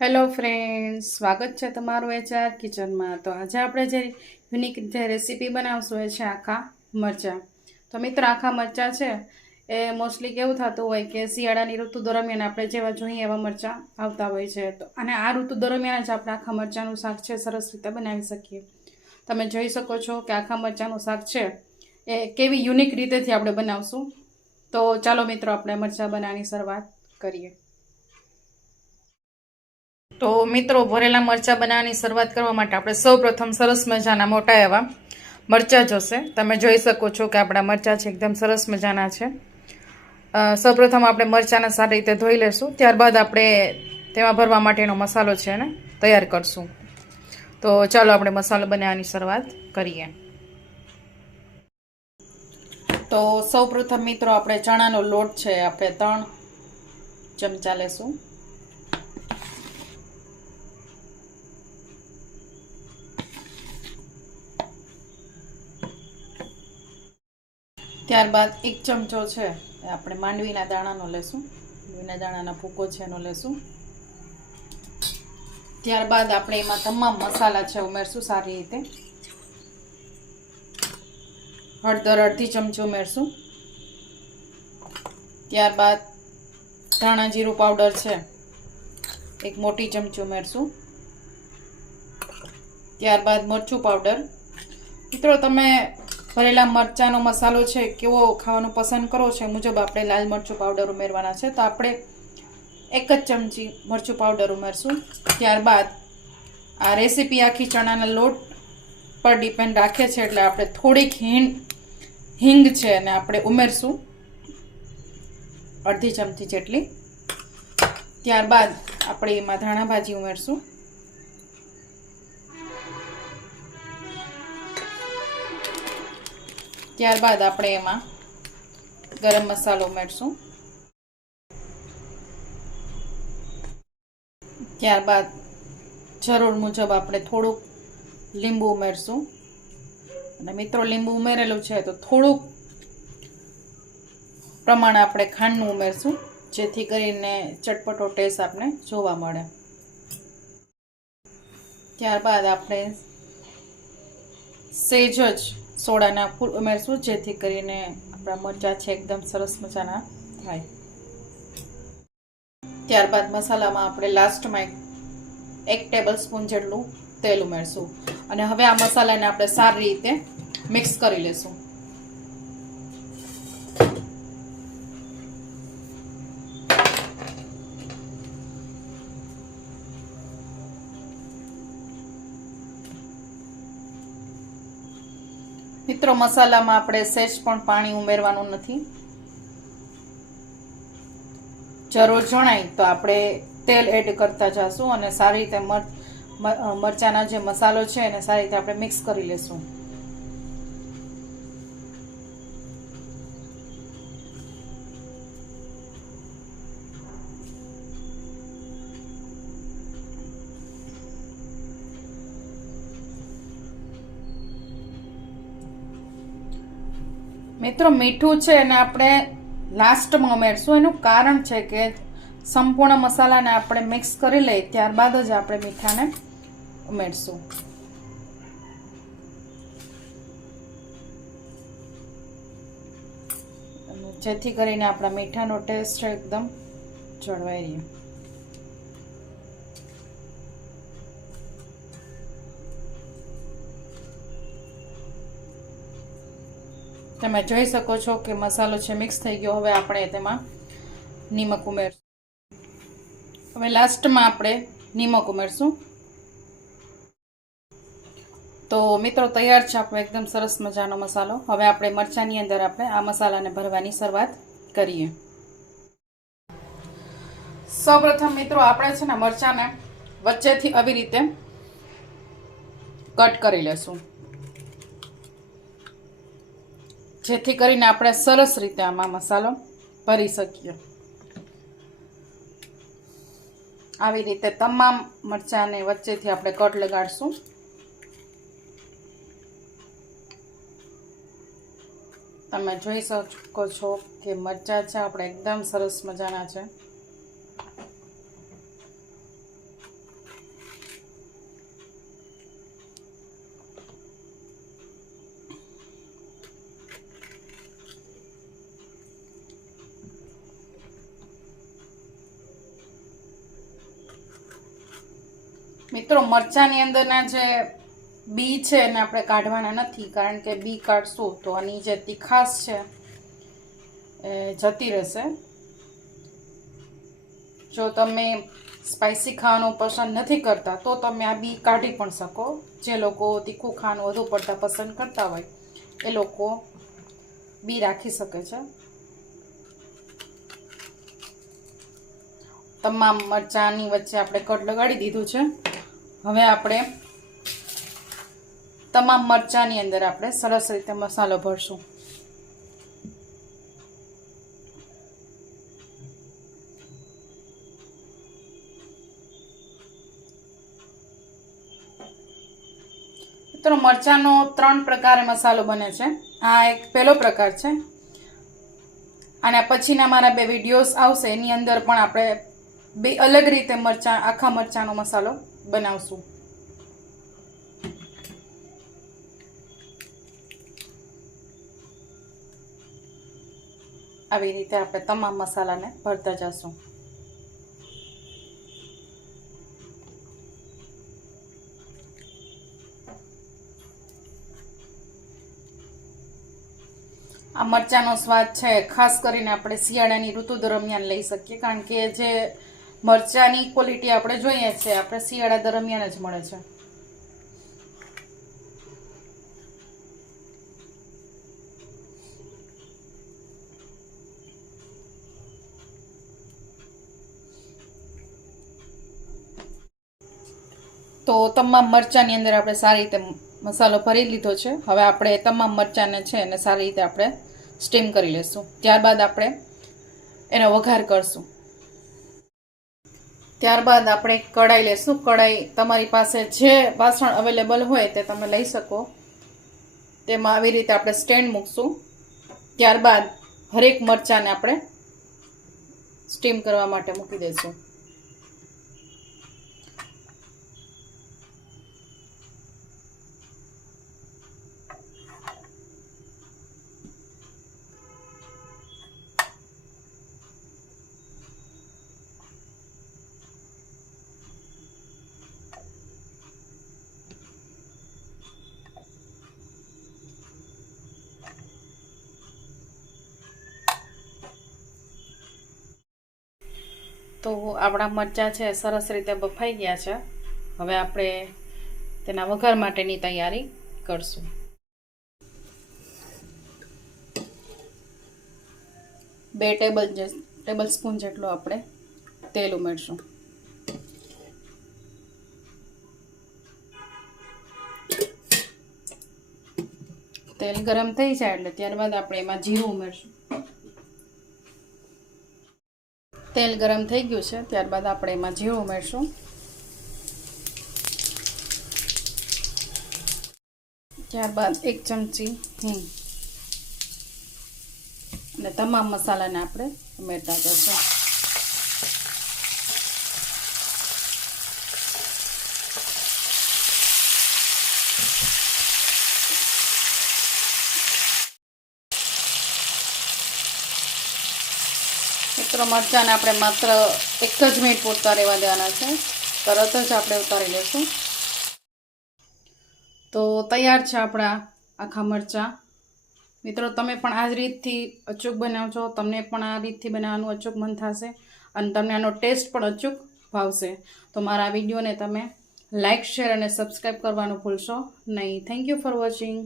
Hello friends, સ્વાગત છે તમારું એચઆર કિચનમાં। તો આજે આપણે જે યુનિક જે રેસીપી બનાવશું એ છે આખા મરચાં। તો મિત્રો, આખા મરચાં છે એ મોસ્ટલી કેવું થતું હોય કે શિયાળાની ઋતુ દરમિયાન આપણે જેવા જોઈએ એવા મરચાં આવતા હોય છે। તો અને આ ઋતુ દરમિયાન જ આપણે આખા મરચાંનું શાક છે સરસ રીતે બનાવી શકીએ। તમે જોઈ શકો છો કે આખા મરચાંનું શાક છે એ કેવી યુનિક રીતેથી આપણે બનાવશું। તો ચાલો મિત્રો, આપણે મરચાં બનાવવાની શરૂઆત કરીએ। તો મિત્રો, ભરેલા મરચાં બનાવવાની શરૂઆત કરવા માટે આપણે સૌપ્રથમ સરસ મજાના મોટા એવા મરચાં જોશે। તમે જોઈ શકો છો કે આપણા મરચાં છે એકદમ સરસ મજાના છે। સૌપ્રથમ આપણે મરચાંને સારી રીતે ધોઈ લેશું, ત્યારબાદ આપણે તેમાં ભરવા માટેનો મસાલો છે એને તૈયાર કરશું। તો ચાલો આપણે મસાલો બનાવવાની શરૂઆત કરીએ। તો સૌપ્રથમ મિત્રો, આપણે ચણાનો લોટ છે આપણે 3 ચમચા લેશું। ત્યારબાદ 1 ચમચો છે એ આપણે માંડવીના દાણાનો લેશું। માંડવીના દાણાના ભૂકો છે એનો લેશું। ત્યારબાદ આપણે એમાં તમામ મસાલા છે ઉમેરશું સારી રીતે। હળદર અડધી ચમચી ઉમેરશું। ત્યારબાદ ધાણા જીરું પાવડર છે 1 મોટી ચમચી ઉમેરશું। ત્યારબાદ મરચું પાવડર। મિત્રો, તમે ભરેલા મરચાંનો મસાલો છે કેવો ખાવાનું પસંદ કરો છો એ મુજબ આપણે લાલ મરચું પાવડર ઉમેરવાના છે। તો આપણે 1 જ ચમચી મરચું પાવડર ઉમેરશું। ત્યારબાદ આ રેસીપી આખી ચણાના લોટ પર ડિપેન્ડ રાખે છે, એટલે આપણે થોડીક હિંગ છે અને આપણે ઉમેરશું અડધી ચમચી જેટલી। ત્યારબાદ આપણે એમાં ધાણા ભાજી ઉમેરશું। ત્યારબાદ આપણે એમાં ગરમ મસાલો ઉમેરશું। ત્યારબાદ જરૂર મુજબ આપણે થોડુંક લીંબુ ઉમેરશું। અને મિત્રો, લીંબુ ઉમેરેલું છે તો થોડુંક પ્રમાણે આપણે ખાંડનું ઉમેરશું, જેથી કરીને ચટપટો ટેસ્ટ આપણે જોવા મળે। ત્યારબાદ આપણે સેજ જ સોડાના ફૂલ ઉમેરશું, જેથી કરીને આપણા મરચાં છે એકદમ સરસ મજાના થાય। ત્યારબાદ મસાલામાં આપણે લાસ્ટમાં 1 ટેબલ સ્પૂન જેટલું તેલ ઉમેરશું। અને હવે આ મસાલાને આપણે સારી રીતે મિક્સ કરી લેશું। મિત્રો, મસાલામાં આપણે સહેજ પણ પાણી ઉમેરવાનું નથી। જરૂર જણાય તો આપણે તેલ એડ કરતા જઈશું અને સારી રીતે મરચાંના જે મસાલો છે એને સારી રીતે આપણે મિક્સ કરી લેશું। મિત્રો, મીઠું છે એને આપણે લાસ્ટમાં ઉમેરશું। એનું કારણ છે કે સંપૂર્ણ મસાલાને આપણે મિક્સ કરી લઈએ ત્યારબાદ જ આપણે મીઠાને ઉમેરશું। જેથી કરીને આપણા મીઠાનો ટેસ્ટ છે એકદમ જળવાઈ રહે। તમે જોઈ શકો છો કે મસાલો છે મિક્સ થઈ ગયો। હવે આપણે તેમાં નિમક ઉમેરશું। હવે લાસ્ટમાં આપણે નિમક ઉમેરશું। તો મિત્રો, તૈયાર છે આપણો એકદમ સરસ મજાનો મસાલો। હવે આપણે મરચાંની અંદર આપણે આ મસાલાને ભરવાની શરૂઆત કરીએ। સૌપ્રથમ મિત્રો, આપણે છે ને મરચાંને વચ્ચેથી આવી રીતે કટ કરી લેશું, જેથી કરીને આપણે સરસ રીતે આમાં મસાલો ભરી શકીએ। આવી રીતે તમામ મરચાંને વચ્ચેથી આપણે કટ લગાડશું। તમે જોઈ શકો છો કે મરચાં છે આપણે એકદમ સરસ મજાના છે। મિત્રો મરચાંની અંદરના જે બી છે એને આપણે કાઢવાના નથી, કારણ કે બી કાઢશું તો આની જે તીખાશ છે એ જતી રહેશે. જો તમે સ્પાઇસી ખાવાનું પસંદ નથી કરતા તો તમે આ બી કાઢી પણ શકો. જે લોકો તીખું ખાવાનું વધુ પડતા પસંદ કરતા હોય એ લોકો બી રાખી શકે છે. તમામ મરચાંની વચ્ચે આપણે કટ લગાડી દીધું છે. હવે આપણે તમામ મરચાંની અંદર આપણે સરસ રીતે મસાલો ભરશું. મિત્રો મરચાંનો 3 પ્રકારે મસાલો બને છે. આ એક પહેલો પ્રકાર છે, અને પછીના મારા 2 વિડીયોઝ આવશે એની અંદર પણ આપણે 2 અલગ રીતે આખા મરચાંનો મસાલો બનાવશું. આવી રીતે આપણે તમામ મસાલાને ભરતા જશું. આ મરચાંનો સ્વાદ છે ખાસ કરીને આપણે શિયાળાની ઋતુ દરમિયાન લઈ શકીએ, કારણ કે જે મરચાંની ક્વોલિટી આપણે જોઈએ છે આપણે શિયાળા દરમિયાન જ મળે છે. તો તમામ મરચાંની અંદર આપણે સારી રીતે મસાલો ભરી લીધો છે. હવે આપણે તમામ મરચાંને છે એને સારી રીતે આપણે સ્ટીમ કરી લઈશું. ત્યારબાદ આપણે એનો વઘાર કરશું. ત્યારબાદ આપણે કઢાઈ લેશું. કઢાઈ તમારી પાસે જે વાસણ અવેલેબલ હોય તે તમે લઈ શકો. તેમાં આવી રીતે આપણે સ્ટેન્ડ મૂકશું. ત્યારબાદ હરેક મરચાંને આપણે સ્ટીમ કરવા માટે મૂકી દઈશું. તો આપણા મરચાં છે સરસ રીતે બફાઈ ગયા છે. હવે આપણે તેના વઘાર માટેની તૈયારી કરશું. 2 ટેબલ સ્પૂન જેટલું આપણે તેલ ઉમેરશું. તેલ ગરમ થઈ જાય એટલે ત્યારબાદ આપણે એમાં જીરું ઉમેરશું. તેલ ગરમ થઈ ગયું છે, ત્યારબાદ આપણે એમાં જીરું ઉમેરશું. ત્યારબાદ 1 ચમચી હિંગ અને તમામ મસાલાને આપણે ઉમેરતા જશું. મિત્રો મરચાંને આપણે માત્ર 1 જ મિનિટ પૂરતા રહેવા દેવાના છે. તરત જ આપણે ઉતારી લઈશું. તો તૈયાર છે આપણા આખા મરચાં. મિત્રો તમે પણ આ જ રીતથી અચૂક બનાવજો. તમને પણ આ રીતથી બનાવવાનું અચૂક મન થશે અને તમને આનો ટેસ્ટ પણ અચૂક ભાવશે. તો મારા વિડીયોને તમે લાઇક, શેર અને સબસ્ક્રાઈબ કરવાનું ભૂલશો નહીં. Thank you for watching.